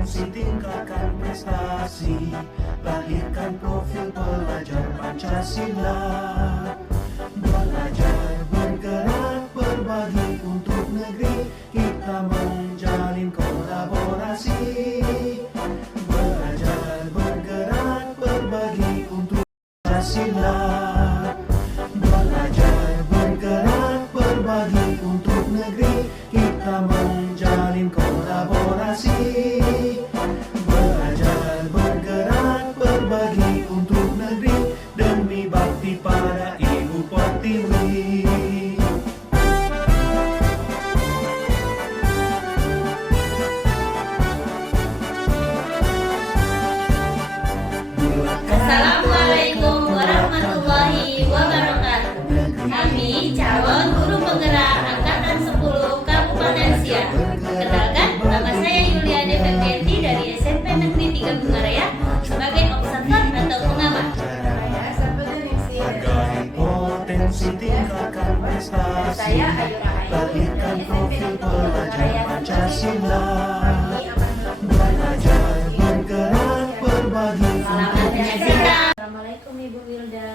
berpotensi tingkatkan prestasi, lahirkan profil pelajar Pancasila. Belajar, bergerak, berbagi untuk negeri, kita menjalin kolaborasi. Belajar, bergerak, berbagi untuk Pancasila. Belajar, bergerak, berbagi untuk negeri, kita menjalin kolaborasi. Belajar, bergerak, berbagi untuk negeri, demi bakti pada Ibu Pertiwi. Assalamualaikum warahmatullahi wabarakatuh. Kami calon guru penggerak angkatan 10 Kabupaten Siak. Kenalkan, nama saya Yuliane Febrianti dari SMP Negeri 3 Bungaraya sebagai observer atau pengamat. Hargai potensi, tingkatkan prestasi, Saya Ayu Rahayani, lahirkan profil pelajar Pancasila. Belajar, Bergerak, berbagi Selamat untuk menyaksikan. Assalamualaikum Ibu Wilda.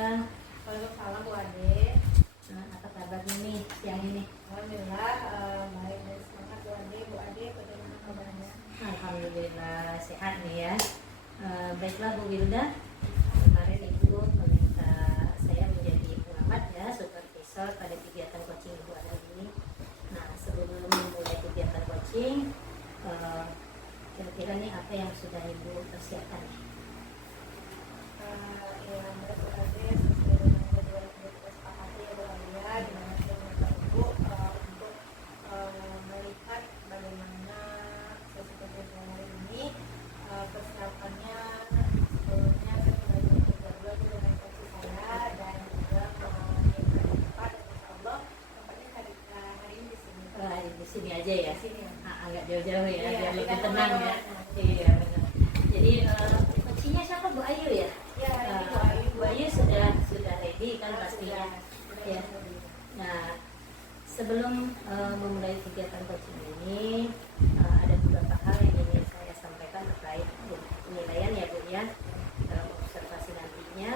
Waalaikumsalam Bu Ade. Apa kabarnya nih siang ini? Alhamdulillah baik dan semangat Bu Ade. Bu Ade bagaimana kabarnya? Alhamdulillah sehat nih ya. Baiklah Bu Wilda, kemarin Ibu meminta saya menjadi pengamat ya, supervisor pada kegiatan coaching Ibu hari ini. Nah, sebelum memulai kegiatan coaching, kira-kira nih apa yang sudah Ibu persiapkan nih? Ya, menurut Bu Ade sesuai dengan jadwal yang kita sepakati ya Bu Ade ya, di mana saya meminta Ibu untuk melihat bagaimana sesi kegiatan hari ini persiapannya. Sebelumnya saya sudah mengatur jadwal dengan coach saya dan juga menyiapkan tempat dan insya Allah tempatnya hari ini di sini. Di sini aja ya, Di sini ya. agak jauh-jauh ya, Iya, biar lebih tidak tenang ya. kemana-mana. Iya benar. Jadi coachingnya siapa, Bu Ayu ya? Ya, hari ini Bu Ayu. Bu Ayu sudah ready kan pastinya. Ya. Nah, sebelum memulai kegiatan coaching ini, ada beberapa hal yang ingin saya sampaikan terkait penilaian ya Bu ya, dalam observasi nantinya.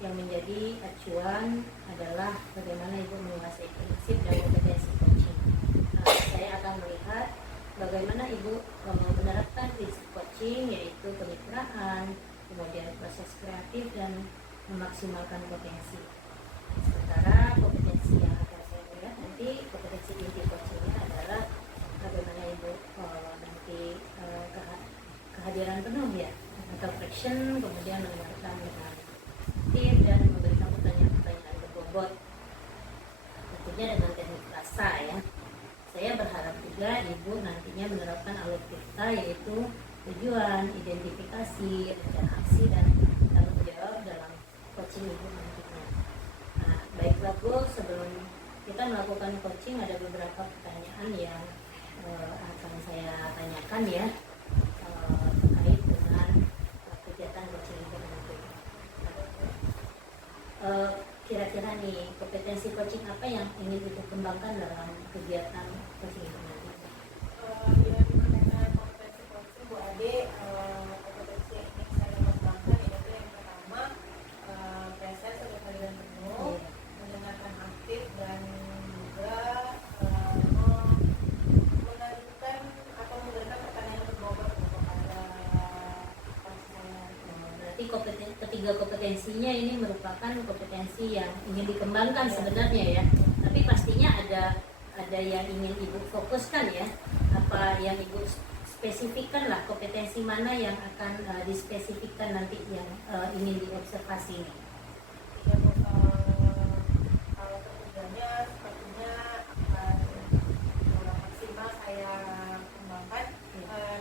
Yang menjadi acuan adalah bagaimana Ibu menguasai prinsip dan kompetensi coaching. Saya akan melihat bagaimana Ibu menerapkan prinsip coaching, yaitu kemitraan, kemudian proses kreatif dan memaksimalkan potensi. Sementara kompetensi yang akan saya lihat nanti, kompetensi inti coachingnya adalah bagaimana Ibu nanti kehadiran penuh ya, atau action, kemudian mendengarkan dengan aktif dan memberikan pertanyaan-pertanyaan berbobot, tentunya dengan teknik rasa ya. Saya berharap juga Ibu nantinya menerapkan alutsista, yaitu tujuan, identifikasi, rencana aksi, dan tanggung jawab dalam coaching Ibu nantinya. Nah, baiklah Bu, sebelum kita melakukan coaching ada beberapa pertanyaan yang akan saya tanyakan ya, terkait dengan kegiatan coaching Ibu nanti. Kira-kira nih, kompetensi coaching apa yang ingin Ibu kembangkan dalam kegiatan coaching Ibu nanti? Dengan berkaitan kompetensi coaching Bu Ade, kompetensi yang ingin saya kembangkan yaitu yang pertama, presence atau kehadiran penuh, mendengarkan aktif, dan juga mengajukan atau memberikan pertanyaan berbobot kepada coach saya. Berarti ketiga kompetensinya ini merupakan kompetensi yang ingin dikembangkan sebenarnya ya. Tapi pastinya ada yang ingin Ibu fokuskan ya. Apa yang Ibu spesifikkan lah, kompetensi mana yang akan dispesifikkan nanti yang ingin diobservasi ini. Ya, kalau ketiganya sepertinya akan maksimal saya kembangkan.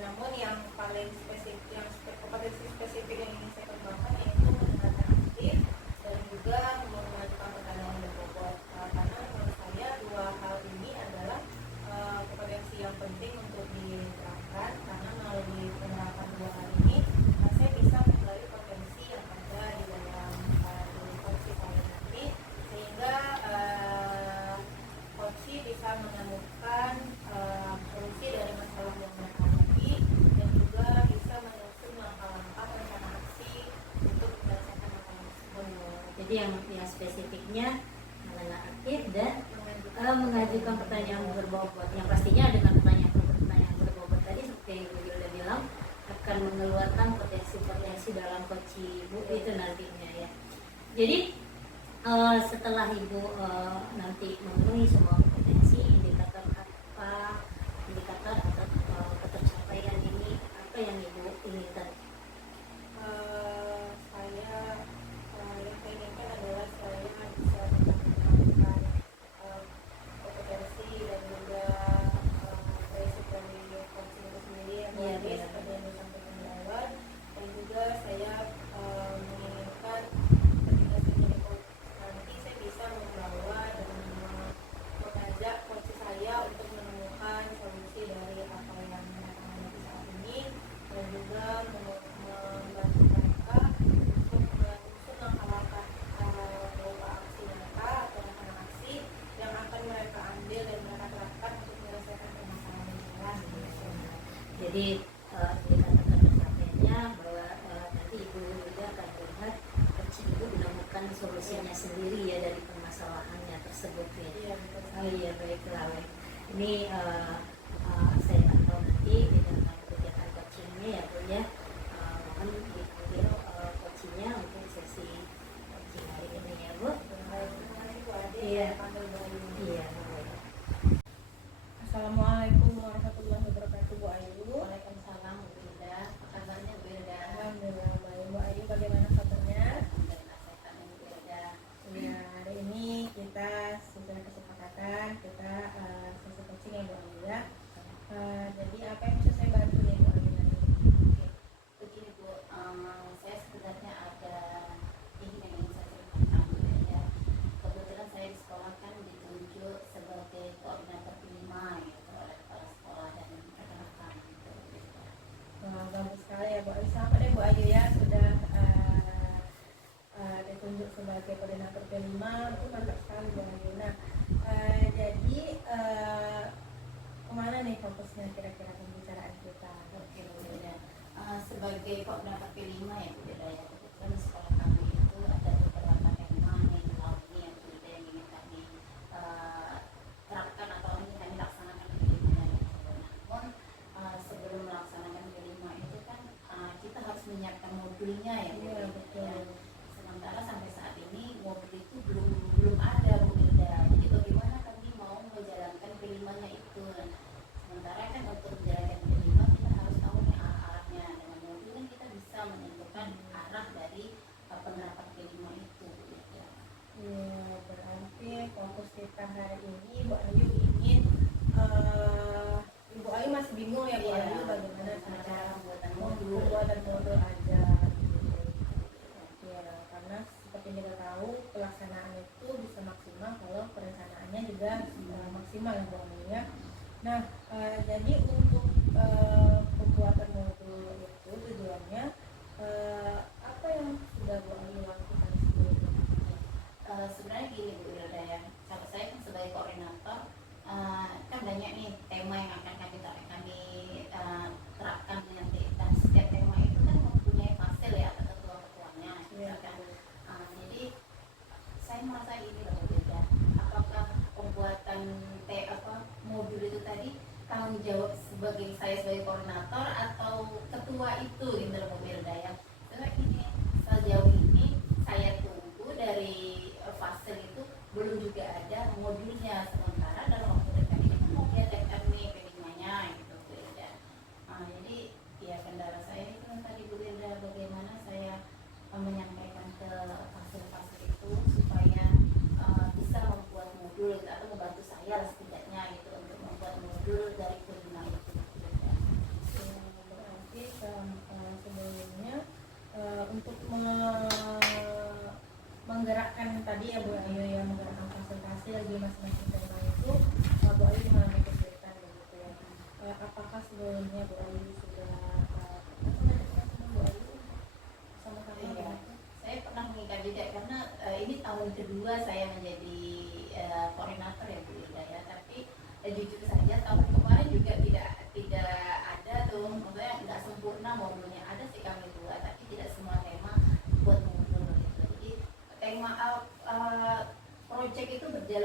Namun yang paling spesifik, yang kompetensi spesifik yang ingin saya kembangkan yaitu mendengarkan aktif dan juga mengajukan pertanyaan berbobot. Karena menurut saya dua hal ini adalah kompetensi yang penting untuk diterapkan, karena melalui penerapan dua hal ini saya bisa mempelajari potensi yang ada di dalam diri coach saya nanti, sehingga coach bisa menemukan solusi dari masalah yang mereka hadapi nanti yang spesifiknya mengenai aktif dan mengajukan pertanyaan berbobot, yang pastinya dengan pertanyaan berbobot tadi seperti yang Ibu Gilda bilang akan mengeluarkan potensi-potensi dalam coaching Ibu itu nantinya ya. Jadi setelah Ibu nanti memenuhi semua potensi, indikator atau ketercapaian ini apa yang Ibu inginkan? Saya yang saya inginkan adalah saya bisa melakukan kompetensi dan juga basic dari coaching itu sendiri yang Iya, tadi benar. seperti yang disampaikan di awal, dan juga saya menginginkan ketika saya jadi coach nanti saya bisa membawa dan mengajak coach saya untuk menemukan solusi dari apa yang mereka hadapi saat ini, dan juga membantu mereka untuk menyusun langkah-langkah berupa aksi mereka atau rencana aksi yang akan mereka ambil dan mereka terapkan untuk menyelesaikan permasalahan yang jelas. Jadi indikator tercapainya bahwa nanti Ibu juga akan melihat coaching Ibu menemukan solusinya sendiri ya dari permasalahannya tersebut ya. Iya, betul. Oh iya, baiklah. Ini saya pantau nanti di dalam kegiatan coachingnya ya Bu ya. Mohon dipanggil coachingnya untuk sesi coaching hari ini ya Bu. Terima kasih Bu Ade. Iya. Saya panggil Bu Ayu. Iya, baik. Assalamualaikum warahmatullahi wabarakatuh Bu Ayu. Waalaikumsalam Bu Hilda. Apa kabarnya Bu Hilda? Alhamdulillah baik. Bu Ayu bagaimana kabarnya? Alhamdulillah sehat Bu Hilda. Ya, hari ini kita sudah kesepakatan kita sesi coaching ya Bu Ayu ya. Jadi apa yang bisa saya bantu nih Bu Ayu nanti? Begini Bu, saya sebenarnya ada ini yang ingin saya ceritakan Bu ya. Kebetulan saya di sekolah kan ditunjuk sebagai koordinator kelima gitu oleh kepala sekolah dan rekan-rekan gitu. Wah, bagus sekali ya Bu Ayu. Selamat deh Bu Ayu ya sudah ditunjuk sebagai koordinator kelima. Itu mantap sekali Bu Ayu. Nah, jadi kemana nih fokusnya kira-kira pembicaraan kita? Oke Bu Hilda. Sebagai koordinator kelima ya Bu Hilda ya, kebetulan di sekolah kami itu ada beberapa tema nih tahun ini yang Bu Hilda yang ingin kami terapkan atau ingin kami laksanakan kelima ya. Namun sebelum melaksanakan kelima itu kan kita harus menyiapkan modulnya ya Bu Iya, Hilda. betul. Sementara sampai saat ini modul itu belum ada Bu Hilda. Jadi bagaimana kami mau menjalankan kelimanya itu? Sementara kan untuk menjalankan kelima kita harus tahu nih arah-arahnya. Dengan modul kan kita bisa menentukan arah dari penerapan kelima itu. Ya. Iya, berarti fokus kita hari ini Bu Ayu ingin Ibu Ayu masih bingung ya Bu Iya, Ayu bagaimana cara pembuatan modul. pembuatan modul aja gitu. Ya, karena seperti yang kita tahu pelaksanaan itu bisa maksimal kalau perencanaannya juga maksimal ya Bu Ayu ya. Nah, jadi untuk pembuatan modul itu tujuannya apa yang sudah Bu Ayu lakukan sebelumnya? Sebenarnya gini Bu Hilda ya, kalau saya kan sebagai koordinator kan banyak nih tema yang akan kami terapkan nanti, dan setiap tema itu kan mempunyai fasil ya atau ketua-ketuanya Iya, kan. Jadi saya merasa ini loh Bu Hilda, apakah pembuatan modul itu tadi tanggung jawab saya sebagai koordinator atau ketua itu gitu loh Bu Hilda ya. Karena ini sejauh ini saya tunggu dari fase itu belum juga ada modulnya, sementara dalam waktu dekat ini kan mau diadakan nih pelimanya gitu Bu Hilda. Jadi ya kendala saya itu tadi Bu Hilda, bagaimana saya menyampaikan ke fase-fase itu supaya bisa membuat modul gitu, atau membantu saya setidaknya gitu untuk membuat modul dari kelima itu Bu Hilda. Berarti sebelumnya untuk menggerakkan tadi ya Bu Ayu ya, menggerakkan fasilitasi lagi masing-masing tema itu Bu Ayu mengalami kesulitan begitu ya. Apakah sebelumnya Bu Ayu sudah Bu Ayu sama-sama Iya. ya? Saya pernah mengikat juga karena ini tahun kedua saya menjadi koordinator ya Bu Hilda ya. Tapi jujur saja tahun kemarin juga tidak ada tuh, maksudnya nggak sempurna modulnya. Ada sih kami dua, tapi tidak semua tema buat modul gitu. Jadi tema A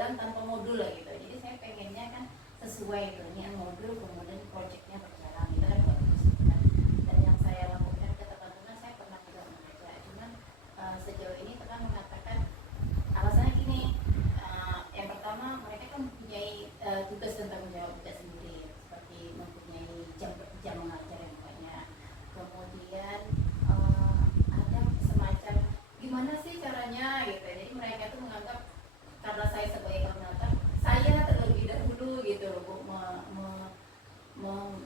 berjalan tanpa modul lah gitu. Jadi saya pengennya kan sesuai gitu, ini modul kemudian proyeknya berjalan gitu kan bagus gitu kan. Dan yang saya lakukan ke teman-teman, saya pernah juga mengajak, cuman sejauh ini teman mengatakan alasannya gini, yang pertama mereka kan mempunyai tugas dan tanggung jawab juga sendiri, seperti mempunyai jam mengajar yang banyak, kemudian ada semacam gimana sih caranya gitu. Jadi mereka tuh menganggap karena saya sebagai koordinator, saya terlebih dahulu gitu loh Bu,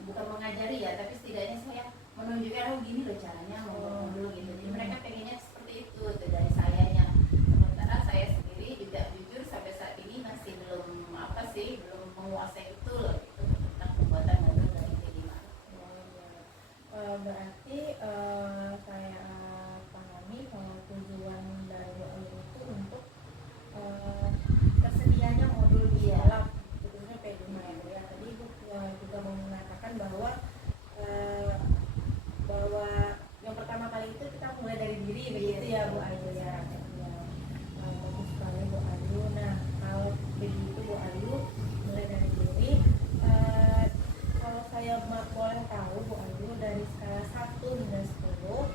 bukan mengajari ya, tapi setidaknya saya menunjukkan oh gini loh caranya ngomong dulu gitu. Jadi mereka pengennya seperti itu tuh dari sayanya. Sementara saya sendiri juga jujur sampai saat ini masih belum belum menguasai itu loh gitu, tentang pembuatan modul dari T5. Berarti saya pahami kalau tujuan dari WAU itu untuk tersedianya modul di dalam khususnya P5 ya Bu ya. Tadi Ibu juga mau mengatakan bahwa yang pertama kali itu kita mulai dari diri begitu ya Bu Ayu ya. Bagus sekali Bu Ayu. Nah kalau begitu Bu Ayu mulai dari diri, kalau saya boleh tahu Bu Ayu dari skala 1 hingga 10,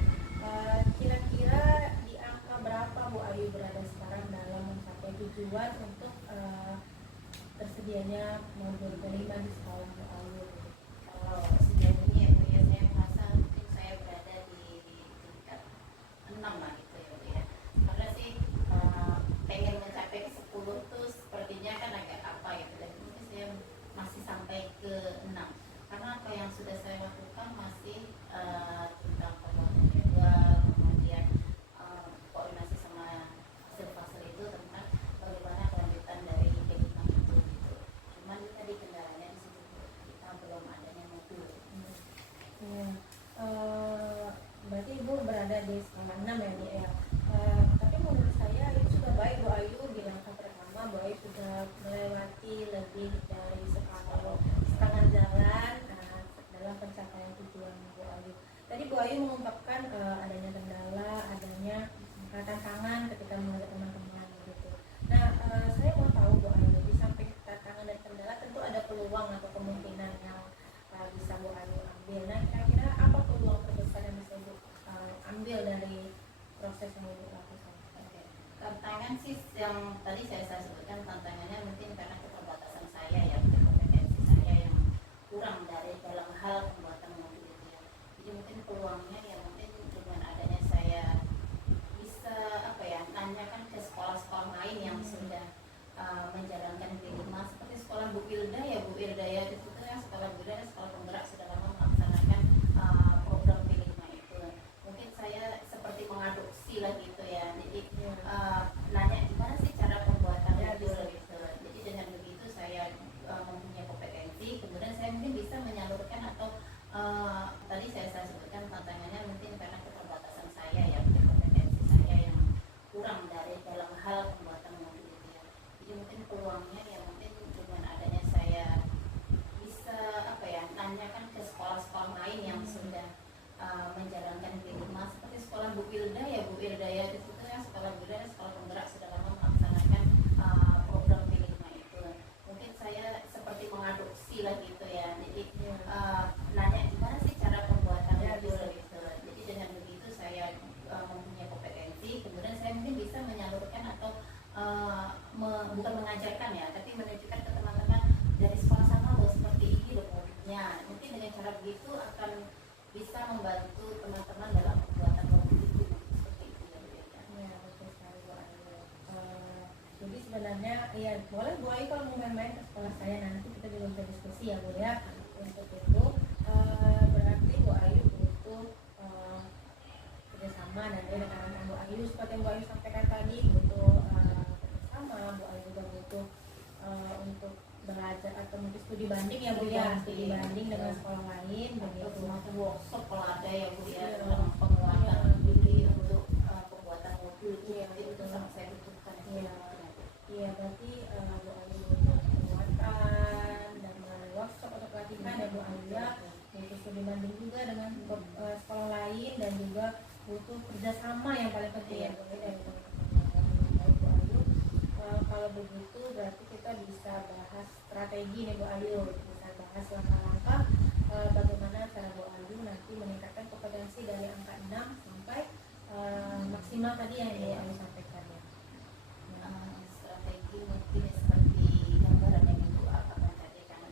kira-kira di angka berapa Bu Ayu berada sekarang dalam mencapai tujuan untuk tersedianya modul P5 di sekolah Bu Ayu? Kalau sejauh ini ya Bu ya, saya merasa mungkin saya berada di tingkat 6 lah gitu ya Bu ya. Karena sih pengen mencapai ke 10 tuh sepertinya kan agak apa gitu, dan mungkin saya masih sampai ke 6. Karena apa yang sudah saya lakukan masih tentang pembuatan jadwal, kemudian koordinasi sama hasil itu tentang bagaimana kelanjutan dari P5 itu gitu. Cuman tadi kendalanya di situ Bu, kita belum adanya modul. Ya. Berarti Ibu berada di skala 6 ya Bu ya. Tapi menurut saya itu sudah baik Bu Ayu. Di langkah pertama Bu Ayu sudah melewati lebih dari setengah jalan dalam pencapaian tujuan Bu Ayu. Tadi Bu Ayu mengungkapkan adanya kendala, adanya tantangan ketika mengajak teman-teman gitu. Nah, saya mau tahu Bu Ayu, di samping tantangan dan kendala tentu ada peluang atau kemungkinan yang bisa Bu Ayu ambil. Nah, kira-kira apa peluang terbesar yang bisa Bu ambil dari proses yang Ibu lakukan? Oke. Tantangan sih yang tadi saya sebutkan, tantangannya mungkin karena keterbatasan saya ya, kompetensi saya yang kurang dari dalam hal pembuatan modul itu ya. Jadi mungkin peluangnya ya mungkin dengan adanya saya bisa nanyakan ke sekolah-sekolah lain yang sudah menjalankan P5 seperti sekolah Bu Wilda ya Bu Wilda ya, itu kan sekolah Bu Wilda, sekolah penggerak sudah lama melaksanakan program P5 itu. Mungkin saya seperti mengadopsi lah gitu ya. Jadi nanya gimana sih cara pembuatannya gitu. Jadi dengan begitu saya mempunyai kompetensi, kemudian saya mungkin bisa menyalurkan atau tadi saya sebutkan tantangannya mungkin karena keterbatasan saya ya, kompetensi saya yang kurang dari dalam hal pembuatan modul itu ya. Jadi mungkin peluangnya ya mungkin dengan adanya saya bisa nanyakan ke sekolah-sekolah lain yang sudah menjalankan P5 seperti sekolah Bu Wilda ya Bu Wilda ya, itu kan sekolah Bu Wilda, sekolah penggerak sudah lama melaksanakan program P5 itu. Mungkin saya seperti mengadopsi lah gitu ya. Jadi nanya gimana sih cara pembuatannya gitu. Jadi dengan begitu saya mempunyai kompetensi, kemudian saya mungkin bisa menyalurkan atau bukan mengajarkan ya, tapi menunjukkan ke teman-teman dari sekolah sama loh seperti ini loh modulnya. Mungkin dengan cara begitu akan bisa membantu teman-teman dalam pembuatan modul itu seperti itu ya Bu ya. Ya, betul sekali Bu Ayu. Jadi sebenarnya ya boleh Bu Ayu kalau mau main-main ke sekolah saya, nanti kita juga bisa diskusi ya Bu ya. Untuk itu berarti Bu Ayu butuh kerjasama dan rekan-rekan Bu Ayu seperti yang Bu Ayu sampaikan tadi, butuh kerjasama. Bu Ayu juga butuh untuk belajar atau mungkin studi banding ya Bu ya, studi banding dengan sekolah lain begitu. Semacam workshop kalau ada ya Bu ya, tentang penguatan diri untuk pembuatan modul itu sangat saya butuhkan. Iya, berarti Bu Ayu butuh penguatan dan workshop atau pelatihan ya Bu Ayu ya, butuh studi banding juga dengan sekolah lain, dan juga butuh kerjasama yang paling penting ya Bu dari teman-teman. Bu Ayu, kalau begitu berarti bahas strategi nih Bu Ayu, bisa bahas langkah-langkah bagaimana cara Bu Ayu nanti meningkatkan kompetensi dari angka 6 sampai maksimal tadi yang Bu Ayu sampaikan ya. Strategi mungkin seperti gambaran yang Ibu akan tadi kan,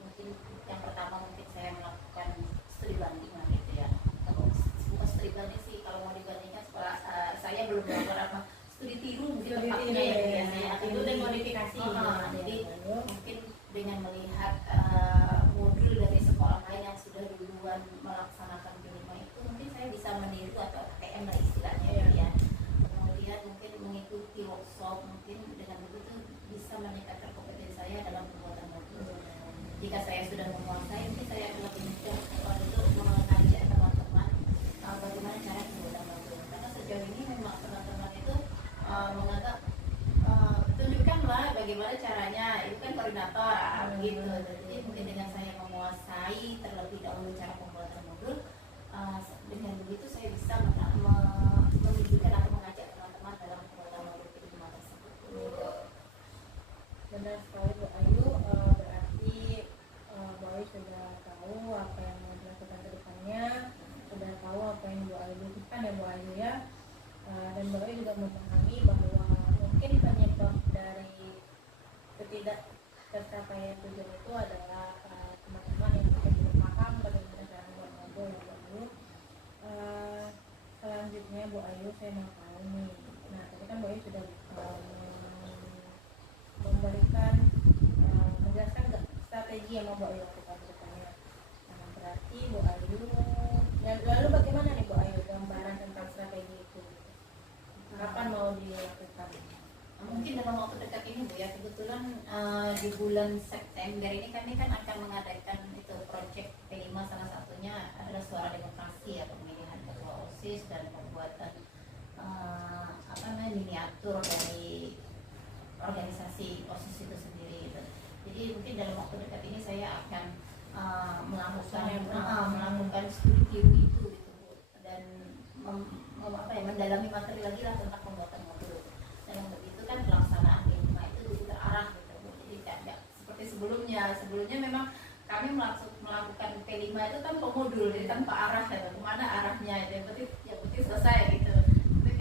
mungkin yang pertama mungkin saya melakukan studi banding lah gitu ya. Kalau bukan studi banding sih, kalau mau dibandingkan sekolah saya belum melakukan apa studi tiru mungkin Studi tepatnya tiru, ya ya. biasanya Itu dan modifikasi. jadi mungkin dengan melihat modul dari sekolah lain yang sudah duluan melaksanakan kelima itu, mungkin saya bisa meniru atau ATM lah istilahnya gitu ya. Kemudian mungkin mengikuti workshop, mungkin dengan begitu bisa meningkatkan kompetensi saya dalam pembuatan modul. Jika saya sudah menguasai, mungkin saya lebih mencoba untuk mengajak teman-teman bagaimana cara pembuatan modul. Karena sejauh ini memang teman-teman itu menganggap tunjukkanlah bagaimana caranya, itu kan koordinator gitu. Jadi mungkin dengan saya menguasai terlebih dahulu cara pembuatan modul, dengan begitu saya bisa menunjukkan atau mengajak teman-teman dalam pembuatan modul kelima tersebut. Benar sekali Bu Ayu, berarti Bu Ayu sudah tahu apa yang mau dilakukan ke depannya, sudah tahu apa yang Bu Ayu butuhkan ya Bu Ayu ya. Dan Bu Ayu juga memahami bahwa mungkin penyebab dari ketidak tercapaian tujuan itu adalah teman-teman yang mungkin belum paham bagaimana cara membuat modul ya Bu Ayu. Selanjutnya Bu Ayu saya mau tahu nih, nah tadi kan Bu Ayu sudah memberikan menjelaskan strategi yang mau Bu Ayu lakukan ke depannya. Nah, berarti Bu Ayu lalu bagaimana nih Bu Ayu gambaran tentang strategi itu? Kapan mau dilakukan? Mungkin dalam waktu dekat ini Bu ya, kebetulan di bulan September ini kami kan akan mengadakan itu proyek P5, salah satunya adalah suara demokrasi ya, pemilihan ketua OSIS dan pembuatan miniatur dari organisasi OSIS itu sendiri gitu. Jadi mungkin dalam waktu dekat ini saya akan melakukan studi tiru itu gitu Bu, dan mendalami materi lagi lah tentang pembuatan modul. Dan begitu kan pelaksanaan kelima itu lebih terarah gitu Bu. Jadi tidak seperti sebelumnya memang kami melakukan P5 itu tanpa modul, jadi tanpa arah gitu. Kemana arahnya itu yang penting selesai gitu. Tapi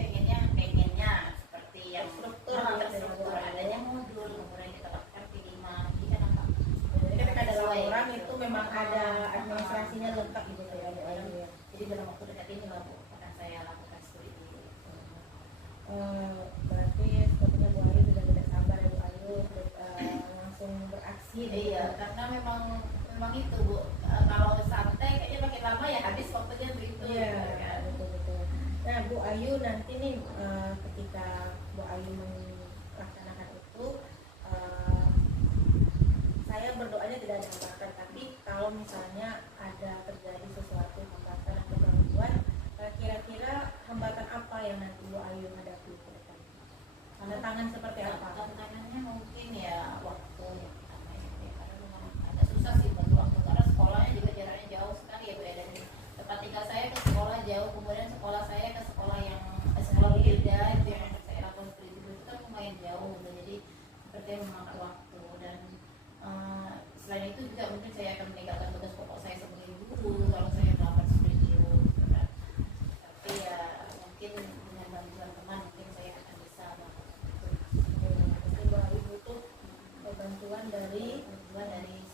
pengennya seperti yang terstruktur adanya modul, kemudian kita lakukan P5. Jadi kan apa? Ketika ada laporan itu memang ada administrasinya lengkap gitu ya Bu Ayu ya. Jadi dalam waktu dekat ini lah Bu akan saya lakukan studi tiru. Berarti sepertinya Bu Ayu sudah tidak sabar ya Bu Ayu untuk langsung beraksi. Iya, karena memang itu Bu, kalau santai kayaknya makin lama ya habis waktunya begitu. Iya, kan? betul. Nah Bu Ayu nanti nih ketika Bu Ayu melaksanakan itu, saya berdoanya tidak ada hambatan, tapi kalau misalnya ada terjadi sesuatu hambatan atau gangguan, kira-kira hambatan apa yang nanti Bu Ayu hadapi ke depan? Tantangan seperti apa? Tantangannya mungkin ya waktu yang pertama ya, karena memang agak susah sih bagi waktu, karena sekolahnya juga jaraknya jauh sekali ya Bu ya, dari tempat tinggal saya ke sekolah jauh, kemudian sekolah saya ke sekolah beda itu yang saya lakukan studi itu kan lumayan jauh, jadi sepertinya memakan waktu. Dan selain itu juga mungkin saya akan meninggalkan tugas pokok saya sebagai guru kalau saya melakukan studi gitu kan. Tapi ya mungkin dengan bantuan teman mungkin saya akan bisa melakukan itu. Mungkin Bu Ayu butuh bantuan dari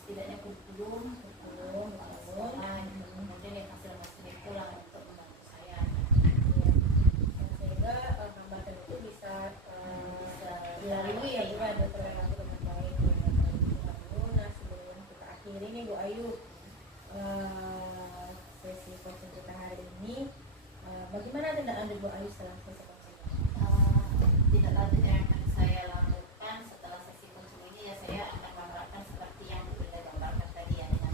setidaknya kurikulum sekolah, kemudian yang hasil itu lah untuk membantu saya. sehingga hambatan itu bisa dilalui ya Bu, ada terlewati dengan baik. Nah sebelum kita akhiri nih Bu Ayu sesi coaching kita hari ini, bagaimana tindak lanjut Bu Ayu setelah sesi coaching? Tidak lanjut yang akan saya lakukan setelah sesi coaching ini ya, saya akan menerapkan seperti yang sudah gambarkan tadi ya, dengan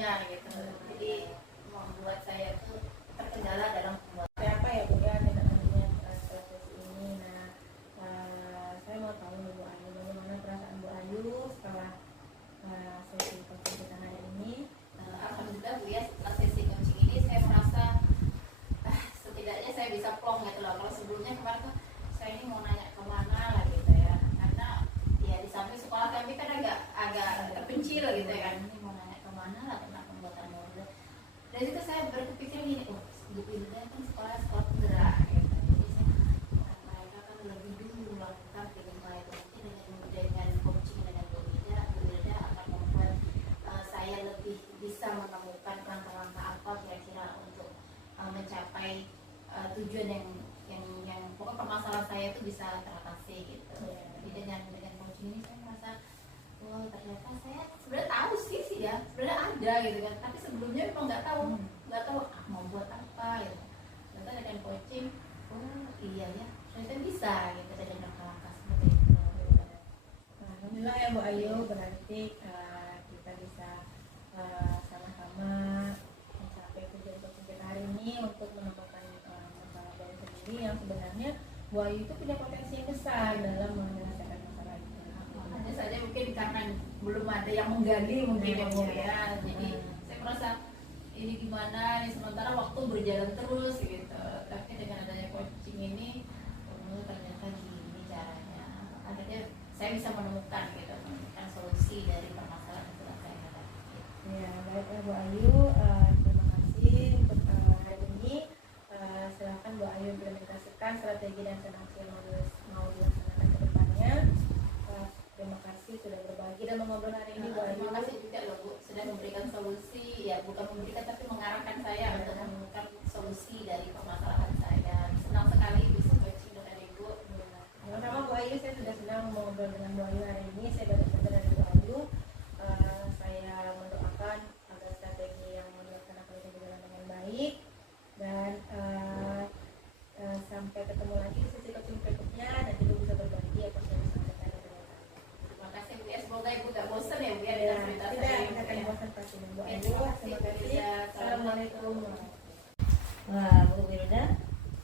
waktunya gitu. Jadi membuat saya tuh terkendala dalam pembuatan. Kayak apa ya Bu ya dengan adanya sesi ini. Nah, saya mau tahu nih Bu Ayu, bagaimana perasaan Bu Ayu setelah sesi coaching kita hari ini? Alhamdulillah Bu ya, setelah sesi coaching ini saya merasa setidaknya saya bisa plong gitu loh. Kalau sebelumnya kemarin tuh saya ini mau nanya kemana lah gitu ya, karena ya di samping sekolah kami kan agak terpencil gitu ya kan, ini mau nanya kemana lah tentang pembuatan model. Dari situ saya berpikir gini, oh Bu Wilda kan sekolah penggerak gitu. Jadi saya mereka kan lebih dulu melakukan mulai mungkin dengan coaching dengan Bu Wilda akan membuat saya lebih bisa menemukan langkah-langkah apa kira-kira untuk mencapai tujuan yang pokoknya permasalahan saya itu bisa teratasi gitu. Jadi dengan coaching ini saya merasa oh ternyata saya sebenarnya tahu sih ya, sebenarnya ada gitu kan, tapi sebelumnya memang nggak tahu mau buat apa gitu. Ternyata dengan coaching, oh iya ya, ternyata bisa gitu dengan langkah-langkah seperti itu. Alhamdulillah ya Bu Ayu, berarti kita bisa sama-sama mencapai tujuan coaching kita hari ini untuk menemukan masalah baru sendiri yang sebenarnya Bu Ayu itu punya potensi yang besar dalam menyelesaikan masalah itu. Hanya saja mungkin karena belum ada yang menggali mungkin ya Bu ya. Jadi saya merasa ini gimana nih, sementara waktu berjalan terus gitu. Tapi dengan adanya coaching ini, oh ternyata gini caranya. Akhirnya saya bisa menemukan solusi dari permasalahan yang sedang saya hadapi. Ya, baiklah Bu Ayu, terima kasih untuk hari ini. Silakan Bu Ayu implementasikan strategi dan aksi yang mau dilaksanakan ke depannya. Terima kasih sudah berbagi dan mengobrol hari ini Bu Ayu. Terima kasih juga loh Bu, sudah memberikan solusi, ya bukan memberikan tapi mengarahkan saya untuk menemukan solusi dari permasalahan saya. Senang sekali bisa coaching dengan Ibu. Sama-sama Bu Ayu, saya sudah senang mengobrol dengan Bu Ayu hari ini. Saya belajar dari Bu Ayu. Saya mendoakan agar strategi yang mau dilaksanakan itu berjalan dengan baik, dan sampai ketemu lagi di sesi coaching berikutnya. Nanti Ibu bisa berbagi apa yang bisa bertanya dengan saya. Terima kasih Bu ya, semoga Ibu gak bosan ya Bu ya Ya, dengan cerita tidak saya. akan bosan pasti Bu Ayu. Terima kasih, Terima Bu kasih. Wilda. Assalamualaikum. Wah, Bu Wilda,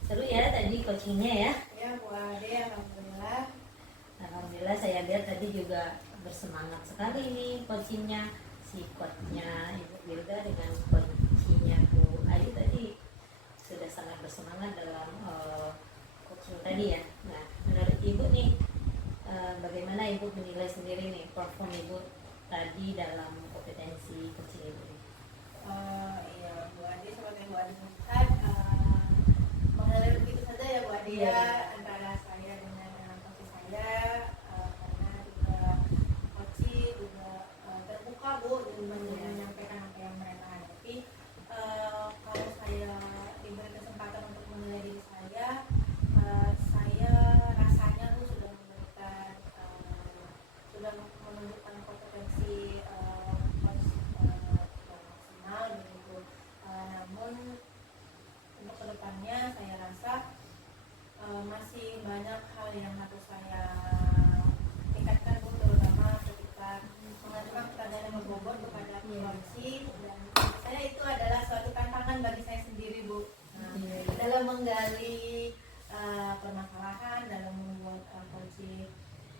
seru ya tadi coachingnya ya. Ya Bu Ade, alhamdulillah. Alhamdulillah saya lihat tadi juga bersemangat sekali nih coachingnya, si coachnya Ibu Wilda dengan coachnya Bu Ayu tadi sudah sangat bersemangat dalam coaching tadi ya. Nah, menurut Ibu nih bagaimana Ibu menilai sendiri nih perform Ibu tadi dalam kompetensi coaching Ibu ini? Iya Bu Ade, seperti Bu Ade sebutkan, mengalir begitu saja ya Bu Ade ya, antara saya dengan coach saya, karena juga coach juga terbuka Bu dan menyampaikan apa yang mereka hadapi. Kalau saya diberi kesempatan untuk menilai diri saya rasanya Bu sudah memberikan sudah menunjukkan kompetensi coach yang maksimal begitu. Namun untuk kedepannya saya rasa masih banyak hal yang harus saya tingkatkan Bu, terutama ketika mengajukan pertanyaan yang berbobot kepada coach, dan saya itu adalah suatu tantangan bagi saya sendiri Bu, dalam menggali permasalahan, dalam membuat coach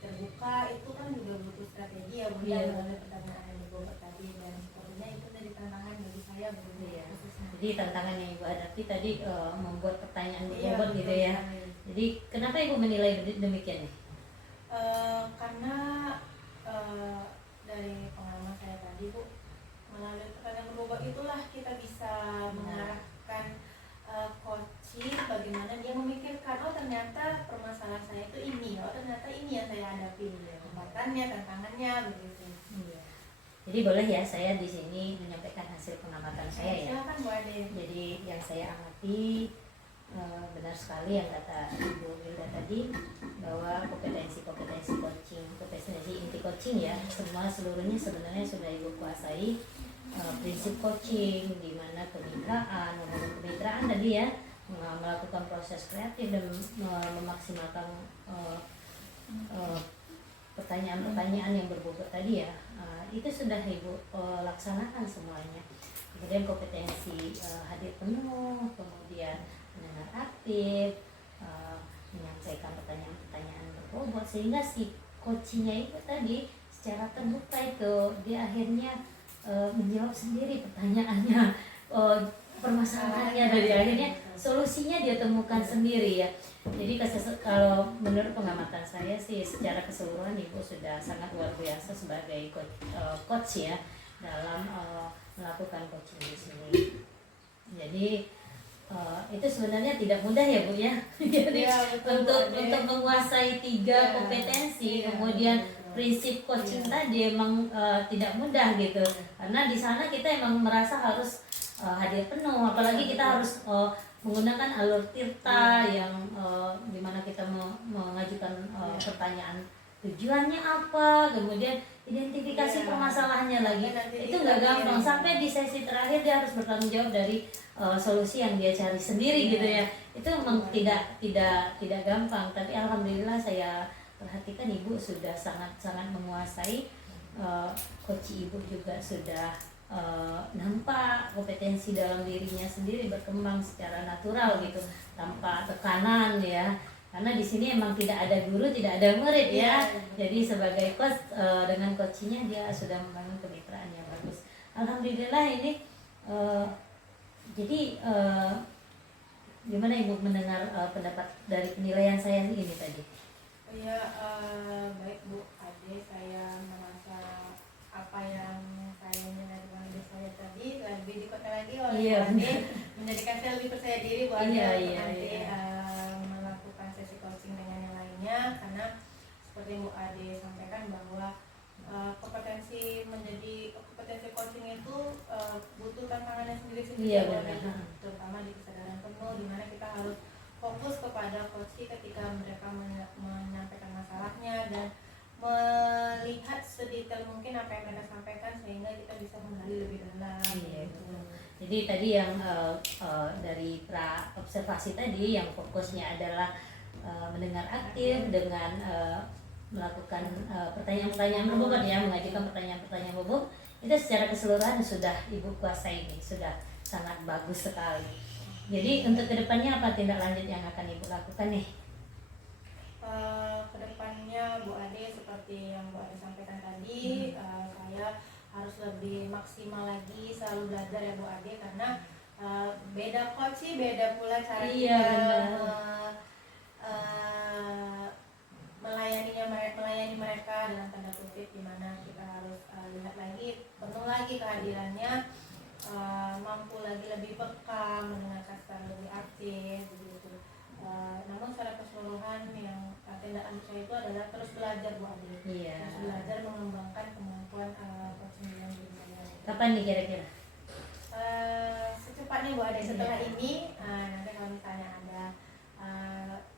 terbuka itu kan juga butuh strategi ya Bu, melalui pertanyaan yang berbobot tadi, dan sepertinya itu dari tantangan bagi saya Bu. Jadi tantangan yang Ibu hadapi tadi membuat pertanyaan berbobot gitu ya. Jadi kenapa Ibu menilai demikian nih? Karena dari pengalaman saya tadi Bu, melalui pertanyaan berbobot itulah kita bisa mengarahkan coaching bagaimana dia memikirkan, oh ternyata permasalahan saya itu ini, oh ternyata ini yang saya hadapi, kesempatannya, tantangannya begitu. Jadi boleh ya saya di sini menyampaikan hasil pengamatan saya ya. Silakan Bu Ade. Jadi yang saya amati benar sekali yang kata Ibu Wilda tadi, bahwa kompetensi coaching, kompetensi inti coaching ya, seluruhnya sebenarnya sudah Ibu kuasai. Prinsip coaching di mana kemitraan, membangun kemitraan tadi ya, melakukan proses kreatif dan memaksimalkan pertanyaan-pertanyaan yang berbobot tadi ya, itu sudah Ibu laksanakan semuanya. Kemudian kompetensi hadir penuh, kemudian mendengar aktif, menyampaikan pertanyaan-pertanyaan berbobot, sehingga si coachingnya itu tadi secara terbuka itu dia akhirnya menjawab sendiri pertanyaannya, permasalahannya, dari akhirnya solusinya dia temukan sendiri ya. Jadi kalau menurut pengamatan saya sih secara keseluruhan Ibu sudah sangat luar biasa sebagai coach ya dalam melakukan coaching di sini. Jadi itu sebenarnya tidak mudah ya Bu ya. Jadi Ya, betul, untuk Bu Ade. untuk menguasai 3 Ya. kompetensi, Ya, kemudian betul. prinsip coaching Ya. tadi emang tidak mudah gitu. Karena di sana kita emang merasa harus hadir penuh, apalagi kita harus menggunakan alur tirta yang dimana kita mengajukan pertanyaan tujuannya apa, kemudian identifikasi Iya. permasalahannya lagi. Nanti Itu nggak kita- gampang, sampai di sesi terakhir dia harus bertanggung jawab dari solusi yang dia cari sendiri Iya. gitu ya. Itu memang tidak gampang, tapi alhamdulillah saya perhatikan Ibu sudah sangat menguasai. Coach Ibu juga sudah nampak kompetensi dalam dirinya sendiri berkembang secara natural gitu, tanpa tekanan ya. Karena di sini emang tidak ada guru, tidak ada murid ya. Jadi sebagai coach dengan coachingnya dia sudah membangun kemitraan yang bagus. Alhamdulillah ini jadi gimana Ibu mendengar pendapat dari penilaian saya ini tadi? Ya, baik Bu Ade, saya merasa apa yang saya nilai dengan ide saya tadi lebih dikuatkan lagi oleh Iya, Bu Ade, menjadikan saya lebih percaya diri Bu Ade Iya, untuk iya, nanti iya. melakukan sesi coaching dengan yang lainnya, karena seperti Bu Ade sampaikan bahwa kompetensi coaching itu butuh tantangannya sendiri-sendiri Iya, Bu Ade, benar. terutama di kesadaran penuh, di mana kita harus fokus kepada coach ketika mereka menyampaikan masalahnya dan melihat sedetail mungkin apa yang mereka sampaikan sehingga kita bisa menggali lebih dalam. Iya, betul. Jadi tadi yang dari pra observasi tadi yang fokusnya adalah mendengar aktif dengan melakukan pertanyaan-pertanyaan berbobot ya, mengajukan pertanyaan-pertanyaan bobot, itu secara keseluruhan sudah Ibu kuasai ini, sudah sangat bagus sekali. Jadi untuk kedepannya apa tindak lanjut yang akan Ibu lakukan nih? Kedepannya Bu Ade seperti yang Bu Ade sampaikan tadi, saya harus lebih maksimal lagi, selalu belajar ya Bu Ade, karena beda coach sih, beda pula cara Iya, kita benar. melayani mereka dalam tanda kutip, di mana kita harus lihat lagi, penuh lagi kehadirannya, mampu lagi lebih peka, mendengarkan secara lebih aktif begitu. Namun secara keseluruhan yang tindakan saya itu adalah terus belajar Bu Ade, Iya. terus belajar mengembangkan kemampuan coaching dalam diri saya. Kapan nih kira-kira? Secepatnya Bu Ade, setelah Iya. ini nanti kalau misalnya ada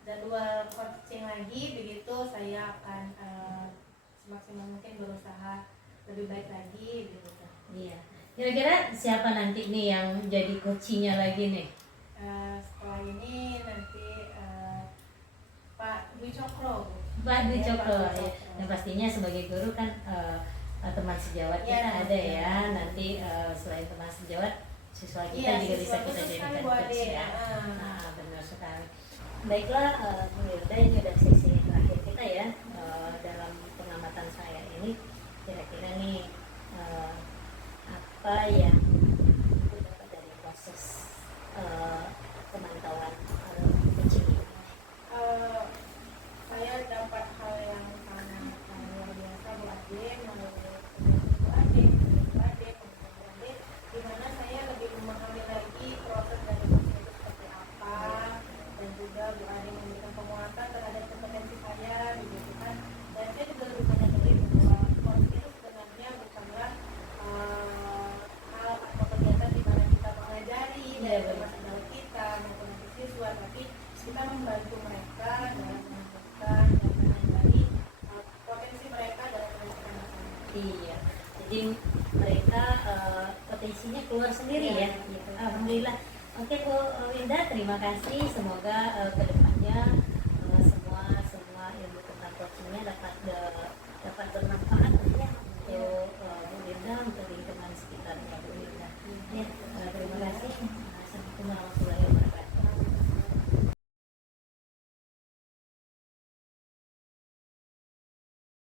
jadwal coaching lagi begitu, saya akan semaksimal mungkin berusaha lebih baik lagi begitu. Iya. Kira-kira siapa nanti nih yang jadi coachingnya lagi nih? Setelah ini nanti Pak Dwi Cokro. Pak Dwi Ya, Cokro Pak Dwi ya. Cokro. Yang pastinya sebagai guru kan teman sejawat Iya, kita teman ada ya. sejawat. Nanti selain teman sejawat, siswa kita Iya, juga bisa siswa kita khusus kan jadikan Bu Ade. coach ya. Ah. Nah, benar sekali. Baiklah, Bu Hilda, ini udah sesi terakhir kita ya dalam pengamatan saya ini. Kira-kira nih apa yang Ibu dapat dari proses pemantauan coaching ini? Saya dapat hal yang sangat luar biasa Bu Ade, melalui Bu Ade, di mana saya lebih memahami lagi proses dari coaching itu seperti apa, dan juga Bu Ade memberikan penguatan terhadap kompetensi saya begitu kan. Dan saya juga lebih menyadari bahwa coaching itu sebenarnya bukanlah hal atau kegiatan di mana kita mengajari Iya, dari benar. masalah kita maupun nanti siswa, tapi kita membantu mereka dalam menentukan dan mengenali potensi mereka dalam menyelesaikan masalah. Iya, jadi mereka potensinya keluar sendiri ya. Gitu. Alhamdulillah. Oke Bu Winda, terima kasih. Semoga kedepannya semua ilmu tentang coachingnya dapat bermanfaat